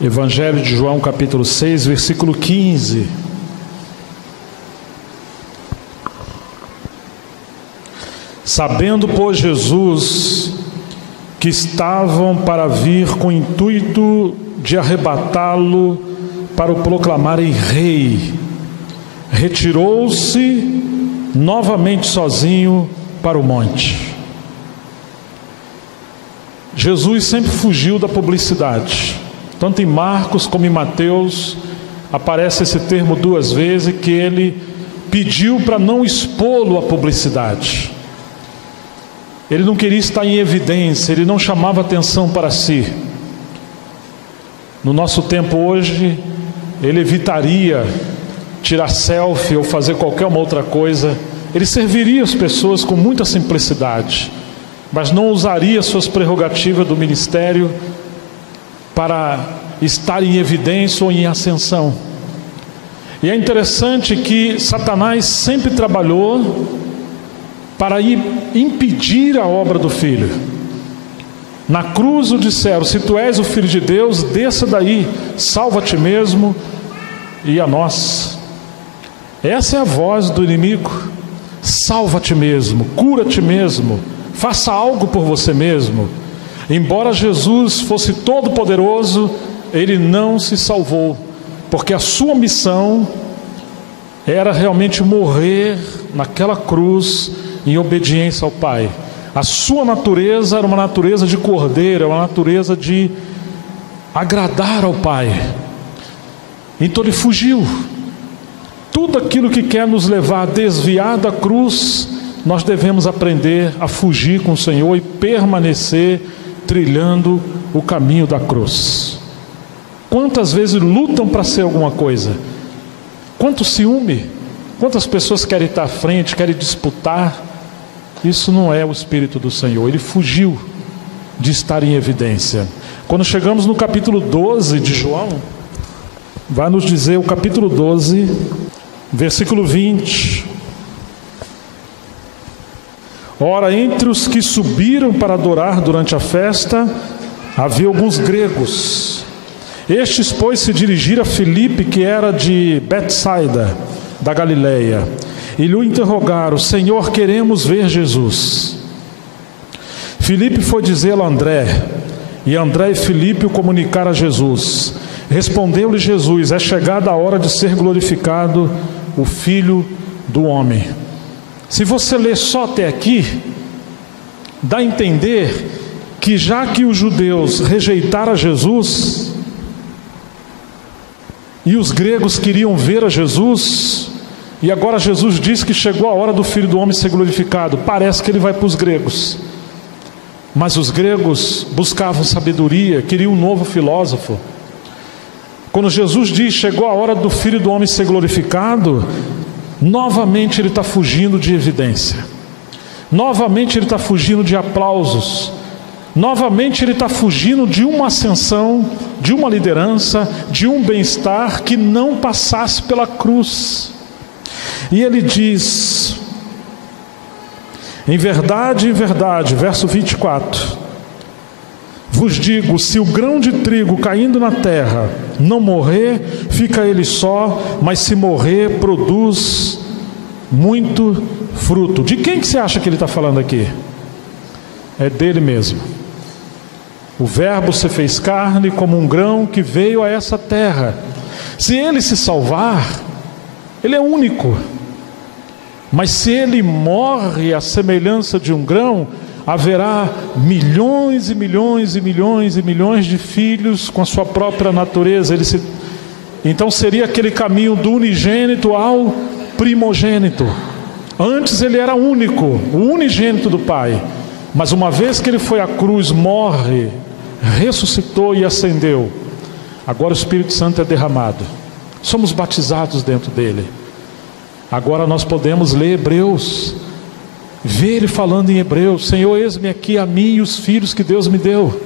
Evangelho de João, capítulo 6, versículo 15. Sabendo, pois, Jesus que estavam para vir com o intuito de arrebatá-lo para o proclamarem rei, retirou-se novamente sozinho para o monte. Jesus sempre fugiu da publicidade. Tanto em Marcos como em Mateus aparece esse termo duas vezes, que ele pediu para não expô-lo à publicidade. Ele não queria estar em evidência, ele não chamava atenção para si. No nosso tempo hoje, ele evitaria tirar selfie ou fazer qualquer uma outra coisa. Ele serviria as pessoas com muita simplicidade, mas não usaria suas prerrogativas do ministério para estar em evidência ou em ascensão. E é interessante que Satanás sempre trabalhou para impedir a obra do Filho. Na cruz o disseram: se tu és o Filho de Deus, desça daí, salva a ti mesmo e a nós. Essa é a voz do inimigo: salva a ti mesmo, cura a ti mesmo, faça algo por você mesmo. Embora Jesus fosse todo poderoso, ele não se salvou, porque a sua missão era realmente morrer naquela cruz em obediência ao Pai. A sua natureza era uma natureza de cordeiro, uma natureza de agradar ao Pai. Então ele fugiu. Tudo aquilo que quer nos levar a desviar da cruz, nós devemos aprender a fugir com o Senhor e permanecer trilhando o caminho da cruz. Quantas vezes lutam para ser alguma coisa? Quanto ciúme? Quantas pessoas querem estar à frente, querem disputar? Isso não é o Espírito do Senhor. Ele fugiu de estar em evidência. Quando chegamos no capítulo 12 de João, vai nos dizer, o capítulo 12, versículo 20: ora, entre os que subiram para adorar durante a festa, havia alguns gregos. Estes, pois, se dirigiram a Filipe, que era de Betsaida, da Galileia, e lhe interrogaram: Senhor, queremos ver Jesus. Filipe foi dizê-lo a André, e André e Filipe o comunicaram a Jesus. Respondeu-lhe Jesus: é chegada a hora de ser glorificado o Filho do Homem. Se você ler só até aqui, dá a entender que já que os judeus rejeitaram Jesus e os gregos queriam ver a Jesus, e agora Jesus diz que chegou a hora do Filho do Homem ser glorificado, parece que ele vai para os gregos. Mas os gregos buscavam sabedoria, queriam um novo filósofo. Quando Jesus diz chegou a hora do Filho do Homem ser glorificado, novamente ele está fugindo de evidência, novamente ele está fugindo de aplausos, novamente ele está fugindo de uma ascensão, de uma liderança, de um bem-estar que não passasse pela cruz. E ele diz: em verdade, verso 24, vos digo, se o grão de trigo caindo na terra não morrer, fica ele só, mas se morrer, produz muito fruto. De quem que você acha que ele está falando aqui? É dele mesmo. O Verbo se fez carne como um grão que veio a essa terra. Se ele se salvar, ele é único. Mas se ele morre à semelhança de um grão, haverá milhões e milhões e milhões e milhões de filhos com a sua própria natureza. Então seria aquele caminho do unigênito ao primogênito. Antes ele era único, o unigênito do Pai. Mas uma vez que ele foi à cruz, morre, ressuscitou e ascendeu, agora o Espírito Santo é derramado. Somos batizados dentro dele. Agora nós podemos ler Hebreus, ver ele falando em Hebreus: Senhor, eis-me aqui a mim e os filhos que Deus me deu.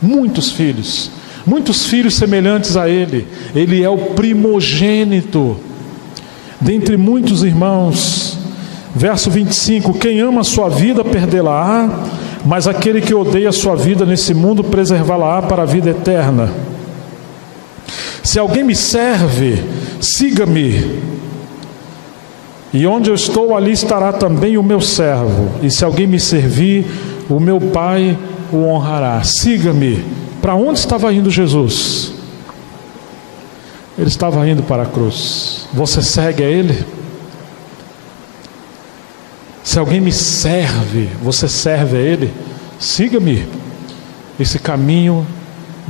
Muitos filhos semelhantes a ele. Ele é o primogênito dentre muitos irmãos. Verso 25: quem ama a sua vida perdê-la-á, mas aquele que odeia a sua vida nesse mundo preservá-la-á para a vida eterna. Se alguém me serve, siga-me. E onde eu estou, ali estará também o meu servo. E se alguém me servir, o meu Pai o honrará. Siga-me. Para onde estava indo Jesus? Ele estava indo para a cruz. Você segue a Ele? Se alguém me serve, você serve a Ele? Siga-me. Esse caminho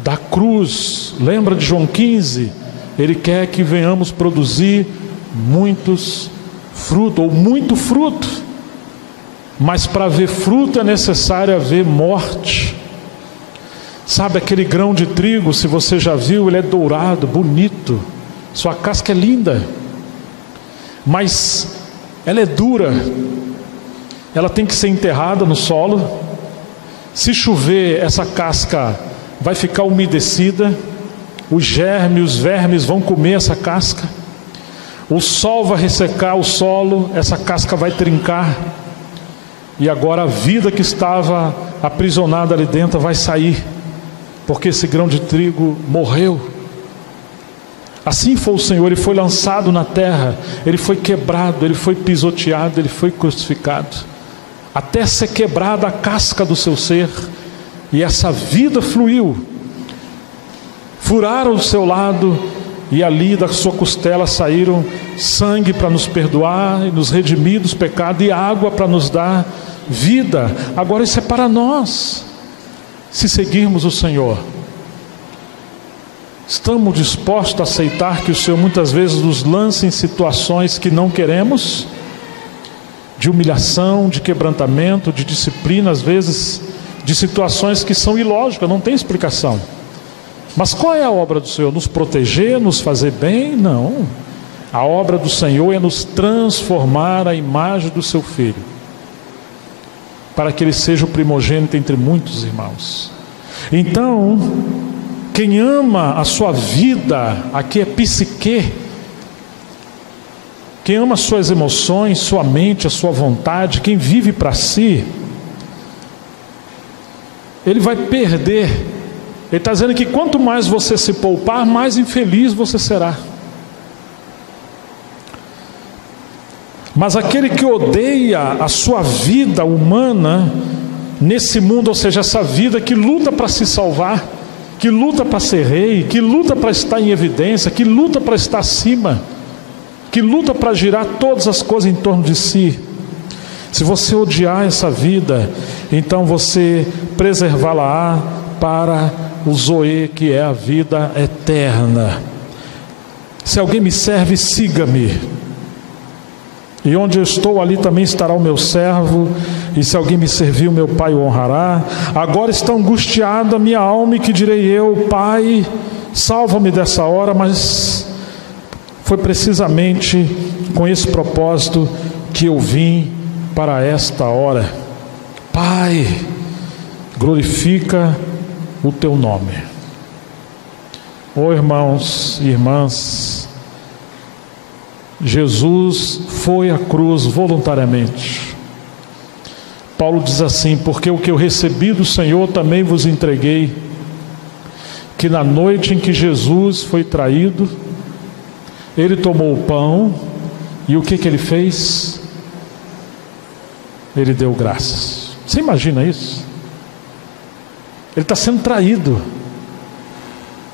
da cruz. Lembra de João 15? Ele quer que venhamos produzir muitos fruto, ou muito fruto. Mas para ver fruto é necessário haver morte. Sabe aquele grão de trigo, se você já viu, ele é dourado, bonito, sua casca é linda, mas ela é dura, ela tem que ser enterrada no solo. Se chover, essa casca vai ficar umedecida, os germes, os vermes vão comer essa casca. O sol vai ressecar o solo, essa casca vai trincar, e agora a vida que estava aprisionada ali dentro vai sair, porque esse grão de trigo morreu. Assim foi o Senhor, Ele foi lançado na terra, Ele foi quebrado, Ele foi pisoteado, Ele foi crucificado, até ser quebrada a casca do seu ser, e essa vida fluiu. Furaram o seu lado, e ali da sua costela saíram sangue para nos perdoar e nos redimir dos pecados, e água para nos dar vida. Agora isso é para nós. Se seguirmos o Senhor, estamos dispostos a aceitar que o Senhor muitas vezes nos lance em situações que não queremos, de humilhação, de quebrantamento, de disciplina, às vezes de situações que são ilógicas, não tem explicação. Mas qual é a obra do Senhor? Nos proteger, nos fazer bem? Não. A obra do Senhor é nos transformar à imagem do seu Filho, para que Ele seja o primogênito entre muitos irmãos. Então, quem ama a sua vida, aqui é psique, quem ama as suas emoções, sua mente, a sua vontade, quem vive para si, ele vai perder. Ele está dizendo que quanto mais você se poupar, mais infeliz você será. Mas aquele que odeia a sua vida humana nesse mundo, ou seja, essa vida que luta para se salvar, que luta para ser rei, que luta para estar em evidência, que luta para estar acima, que luta para girar todas as coisas em torno de si. Se você odiar essa vida, então você preservá-la para o Zoe, que é a vida eterna. Se alguém me serve, siga-me. E onde eu estou, ali também estará o meu servo. E se alguém me servir, o meu Pai o honrará. Agora está angustiada a minha alma, e que direi eu? Pai, salva-me dessa hora. Mas foi precisamente com esse propósito que eu vim para esta hora. Pai, glorifica o teu nome. Oh, irmãos e irmãs, Jesus foi à cruz voluntariamente. Paulo diz assim: porque o que eu recebi do Senhor também vos entreguei, que na noite em que Jesus foi traído, ele tomou o pão, e o que ele fez? Ele deu graças. Você imagina isso? Ele está sendo traído,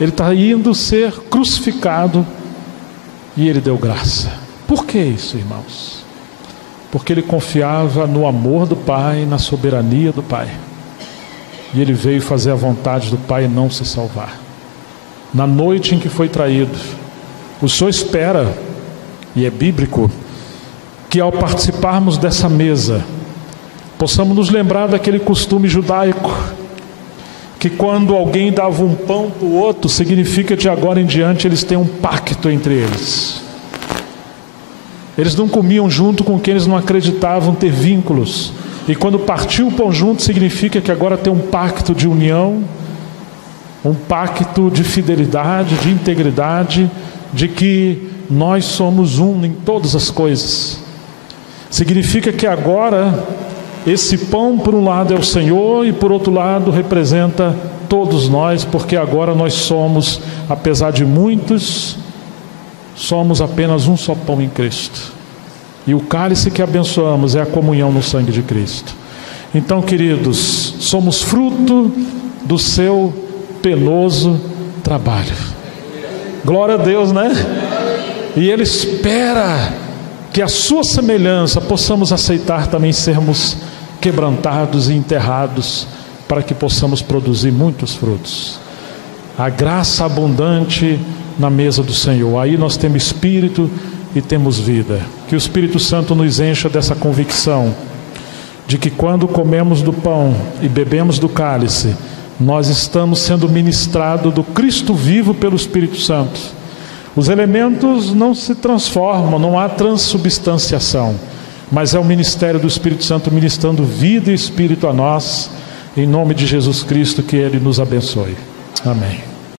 ele está indo ser crucificado, e ele deu graça. Por que isso, irmãos? Porque ele confiava no amor do Pai, na soberania do Pai, e ele veio fazer a vontade do Pai e não se salvar. Na noite em que foi traído, o Senhor espera, e é bíblico, que ao participarmos dessa mesa, possamos nos lembrar daquele costume judaico, que quando alguém dava um pão para o outro, significa que de agora em diante eles têm um pacto entre eles. Eles não comiam junto com quem eles não acreditavam ter vínculos, e quando partiu o pão junto, significa que agora tem um pacto de união, um pacto de fidelidade, de integridade, de que nós somos um em todas as coisas. Significa que agora esse pão, por um lado, é o Senhor e, por outro lado, representa todos nós, porque agora nós somos, apesar de muitos, somos apenas um só pão em Cristo. E o cálice que abençoamos é a comunhão no sangue de Cristo. Então, queridos, somos fruto do seu penoso trabalho. Glória a Deus, né? E Ele espera que a sua semelhança possamos aceitar também sermos quebrantados e enterrados, para que possamos produzir muitos frutos. A graça abundante na mesa do Senhor. Aí nós temos espírito e temos vida. Que o Espírito Santo nos encha dessa convicção de que quando comemos do pão e bebemos do cálice, nós estamos sendo ministrados do Cristo vivo pelo Espírito Santo. Os elementos não se transformam, não há transubstanciação, mas é o ministério do Espírito Santo ministrando vida e espírito a nós, em nome de Jesus Cristo, que Ele nos abençoe. Amém.